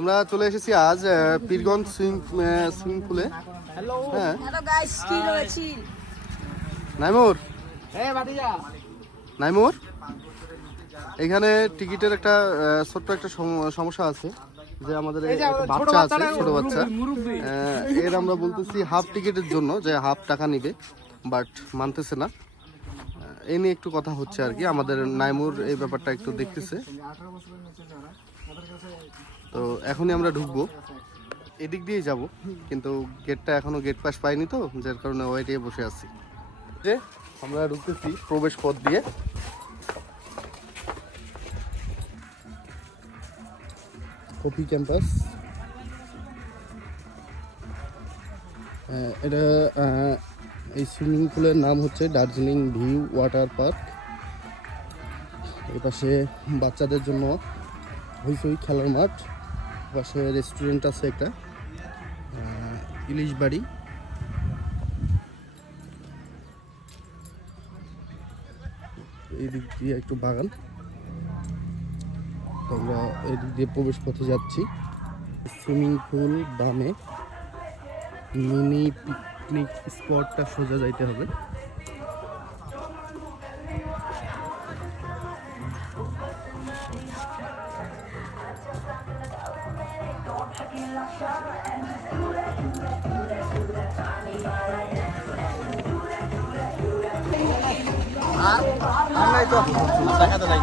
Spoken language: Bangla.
আমরা চলে এসেছি আজ পীরগঞ্জ সুইমিং পুলে। হ্যাঁ নাইমুর, নাইমুর, এখানে টিকিটের একটা ছোট্ট একটা সমস্যা আছে যে আমাদের বাচ্চা আছে, ছোট বাচ্চা, এর আমরা বলতেছি হাফ টিকিটের জন্য যে হাফ টাকা নিবে, বাট মানতেছে না। এই নিয়ে একটু কথা হচ্ছে আর কি। আমাদের নাইমুর এই ব্যাপারটা একটু দেখতেছে। তো এখনই আমরা ঢুকবো, এদিক দিয়ে যাব, কিন্তু গেটটা এখনো গেট পাস পাইনি, তো যার কারণে ওয়াইটে বসে আছি। যে আমরা ঢুকতেছি প্রবেশ পথ দিয়ে। কপি ক্যাম্পাস, এটা এই সুইমিং পুলের নাম হচ্ছে দার্জিলিং ভিউ ওয়াটার পার্ক। এই পাশে বাচ্চাদের জন্য হইচই খেলার মাঠ, পাশে রেস্টুরেন্ট আছে একটা, ইলিশ বাড়ি। এই দিক দিয়ে একটু বাগান। আমরা এদিক দিয়ে প্রবেশ পথে যাচ্ছি। সুইমিং পুল বামে, মিনি পিকনিক স্পটটা সোজা যাইতে হবে। দেখাতে নাই